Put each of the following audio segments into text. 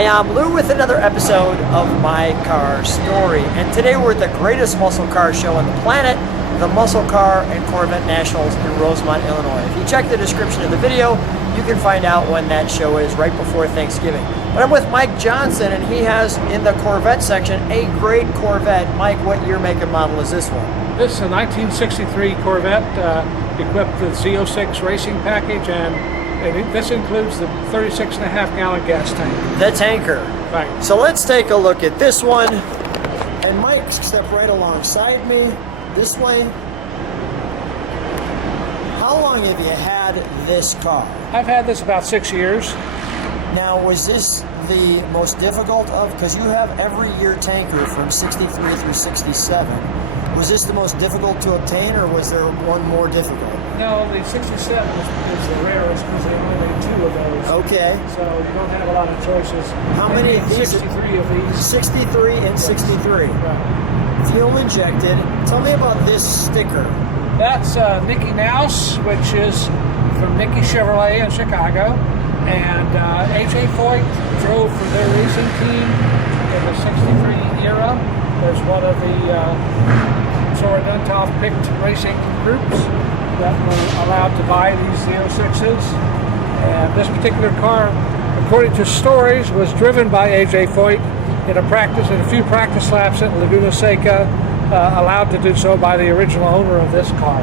Hi, I'm Lou with another episode of My Car Story, and today we're at the greatest muscle car show on the planet, the Muscle Car and Corvette Nationals in Rosemont, Illinois. If you check the description of the video, you can find out when that show is right before Thanksgiving. But I'm with Mike Johnson, and he has in the Corvette section a great Corvette. Mike, what year, make, and model is this one? This is a 1963 Corvette equipped with Z06 racing package, and this includes the 36.5-gallon gas tank. The tanker. Right. So let's take a look at this one. And Mike, step right alongside me, this way. How long have you had this car? I've had this about 6 years. Now, was this the most difficult of, because you have every year tanker from 63 through 67. Was this the most difficult to obtain, or was there one more difficult? No, the 67 is the rarest because there are only 2 of those. Okay. So you don't have a lot of choices. How many of these? 63 of these. 63 and 63. Right. Fuel injected. Tell me about this sticker. That's Nicky Naus, which is from Nicky Chevrolet in Chicago. And A.J. Foyt drove for their racing team in the 63 era. There's one of the Zora Duntov picked racing groups that were allowed to buy these Z06s. And this particular car, according to stories, was driven by A.J. Foyt in a few practice laps at Laguna Seca, allowed to do so by the original owner of this car,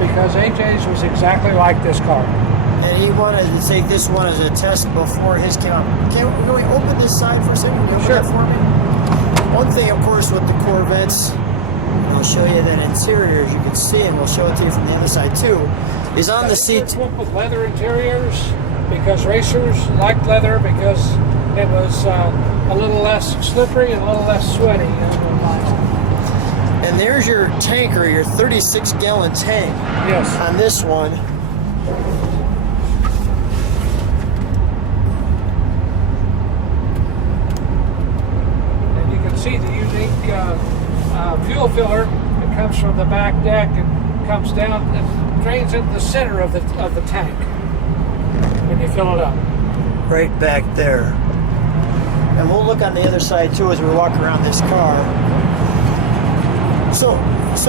because A.J.'s was exactly like this car. And he wanted to take this one as a test before his count. Can we open this side for a second? Can you open that for me? One thing, of course, with the Corvettes, and I'll show you that interior, as you can see, and we'll show it to you from the other side too, is on the seat. Equipped with leather interiors, because racers liked leather because it was a little less slippery and a little less sweaty. And there's your tanker, your 36-gallon tank. Yes. On this one. And you can see the unique fuel filler that comes from the back deck and comes down and drains into the center of the tank when you fill it up. Right back there. And we'll look on the other side too as we walk around this car. So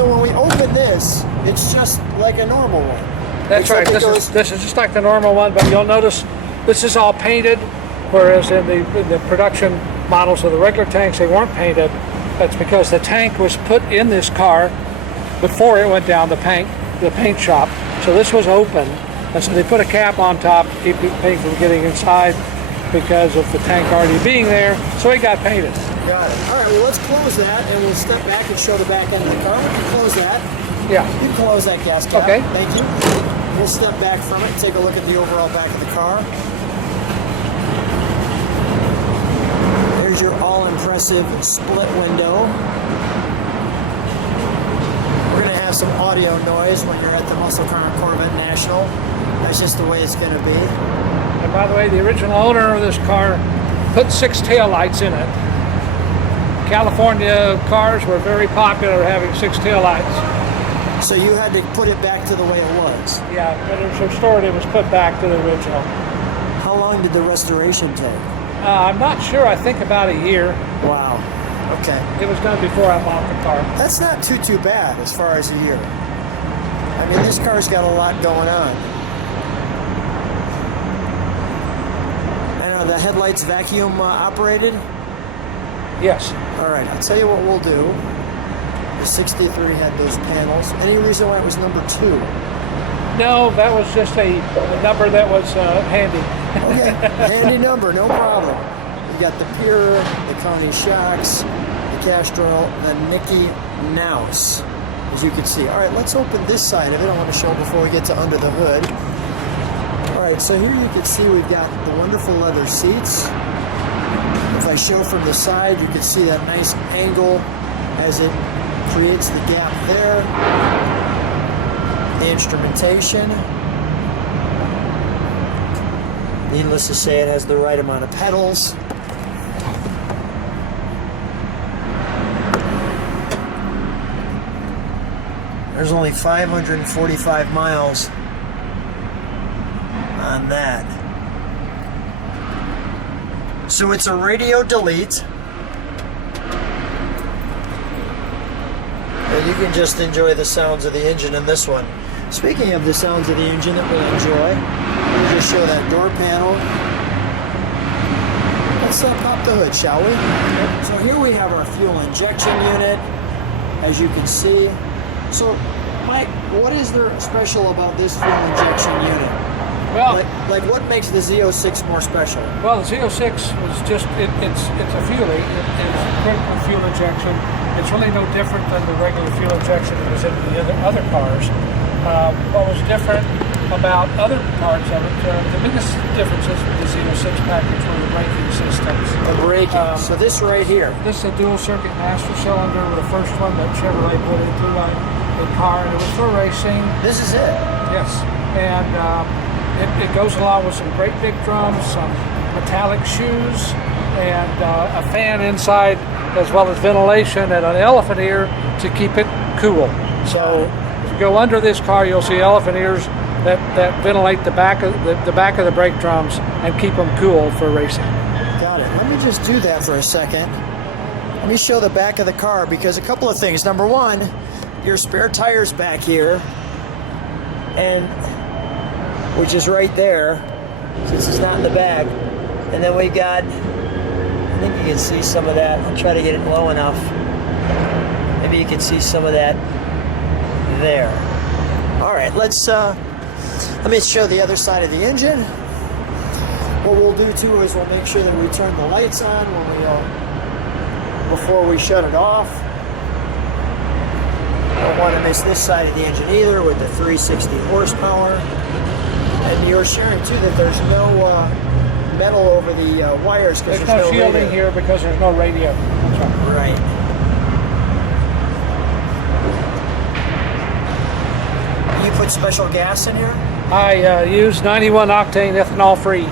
when we open this, it's just like a normal one. That's right. This is just like the normal one, but you'll notice this is all painted, whereas in the production models of the regular tanks, they weren't painted. That's because the tank was put in this car before it went down the paint shop. So this was open, and so they put a cap on top to keep the paint from getting inside because of the tank already being there. So it got painted. Got it. All right, well, let's close that, and we'll step back and show the back end of the car. Close that. Yeah. You can close that gas cap. Okay. Thank you. We'll step back from it and take a look at the overall back of the car. There's your all-impressive split window. We're going to have some audio noise when you're at the Muscle Car and Corvette National. That's just the way it's going to be. And by the way, the original owner of this car put 6 taillights in it. California cars were very popular having 6 taillights. So you had to put it back to the way it was? Yeah, when it was restored, it was put back to the original. How long did the restoration take? I'm not sure. I think about a year. Wow. Okay. It was done before I bought the car. That's not too bad as far as a year. I mean, this car's got a lot going on. And are the headlights vacuum operated? Yes. All right, I'll tell you what we'll do. The 63 had those panels. Any reason why it was number 2? No, that was just a number that was handy. Okay, handy number, no problem. You got the Pure, the Connie Shocks, the Castrol, the Nicky Naus, as you can see. All right, let's open this side of it. I want to show before we get to under the hood. All right, so here you can see we've got the wonderful leather seats. If I show from the side, you can see that nice angle as it creates the gap there. The instrumentation. Needless to say, it has the right amount of pedals. There's only 545 miles on that. So it's a radio delete. And you can just enjoy the sounds of the engine in this one. Speaking of the sounds of the engine that we'll enjoy, we'll just show that door panel. Let's pop the hood, shall we? So here we have our fuel injection unit, as you can see. So, Mike, what is there special about this fuel injection unit? Well, like what makes the Z06 more special? Well, the Z06 was just, it's a Fuelie. It's equipped with fuel injection. It's really no different than the regular fuel injection that was in the other cars. What was different about other parts of it, the biggest differences with the Z06 package were the braking systems. The braking. So this right here. This is a dual circuit master cylinder, the first one that Chevrolet put into a car, and it was for racing. This is it? Yes. And it goes along with some great big drums, some metallic shoes, and a fan inside, as well as ventilation and an elephant ear to keep it cool. So if you go under this car, you'll see elephant ears that ventilate the back of the brake drums and keep them cool for racing. Got it. Let me just do that for a second. Let me show the back of the car, because a couple of things. Number one, your spare tires back here, and which is right there, since it's not in the bag. And then we got, I think you can see some of that. I'll try to get it low enough. Maybe you can see some of that there. All right, let me show the other side of the engine. What we'll do too is we'll make sure that we turn the lights on when we before we shut it off. Don't want to miss this side of the engine either, with the 360 horsepower. And you're sharing too that there's no metal over the wires, because there's no shielding here because there's no radio. Right. You put special gas in here? I use 91 octane ethanol free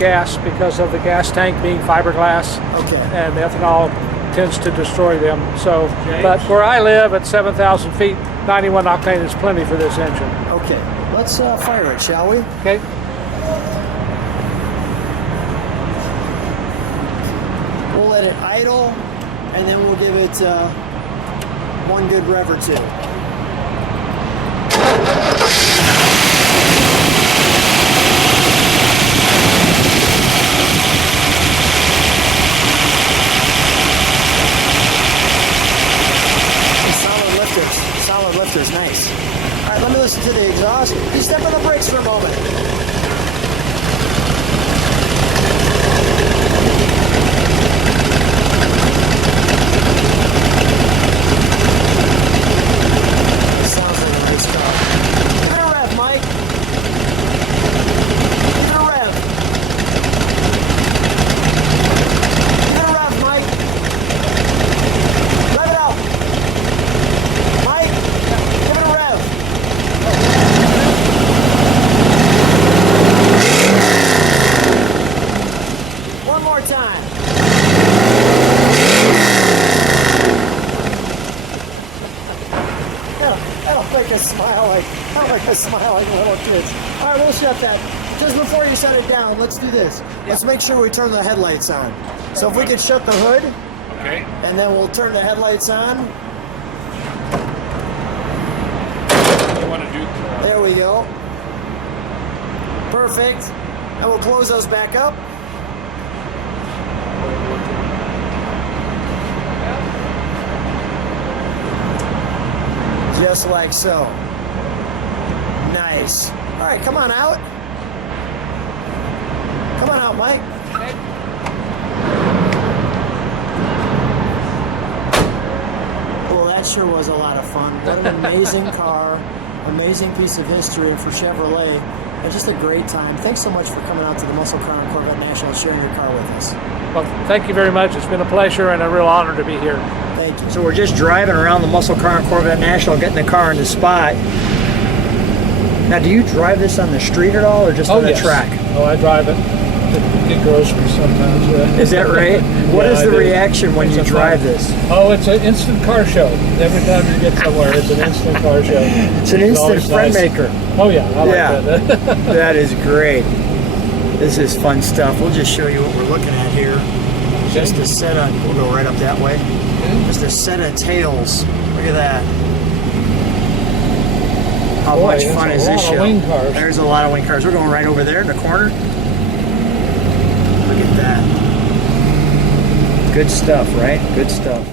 gas because of the gas tank being fiberglass. Okay. And the ethanol tends to destroy them. So, but where I live at 7,000 feet, 91 octane is plenty for this engine. Okay. Let's fire it, shall we? Okay. We'll let it idle, and then we'll give it one good rev or two. Solid lifters, nice. All right, let me listen to the exhaust. You step on the brakes for a moment. Sounds like a nice car. Give it a rev, Mike. Give it a rev. Give it a rev, Mike. Rev it out. Mike, give it a rev. One more time. That'll make us smile like little kids. All right, we'll shut that. Just before you shut it down, let's do this. Let's make sure we turn the headlights on. So if we could shut the hood, Okay. and then we'll turn the headlights on. You want to do? There we go. Perfect. And we'll close those back up. Just like so. Nice. All right, come on out. Come on out, Mike. Okay. Well, that sure was a lot of fun. What an amazing car. Amazing piece of history for Chevrolet. And just a great time. Thanks so much for coming out to the Muscle Car and Corvette National and sharing your car with us. Well, thank you very much. It's been a pleasure and a real honor to be here. Thank you. So we're just driving around the Muscle Car and Corvette National, getting the car in the spot. Now, do you drive this on the street at all, or just on the track? Oh, I drive it to get groceries sometimes. Is that right? What is the reaction when you drive this? Oh, it's an instant car show. Every time you get somewhere, it's an instant car show. It's an instant friend maker. Oh yeah, I like that. That is great. This is fun stuff. We'll just show you what we're looking at here. Just a set of, we'll go right up that way. Just a set of tails. Look at that. How much fun is this show? There's a lot of wing cars. We're going right over there in the corner. Look at that. Good stuff, right? Good stuff.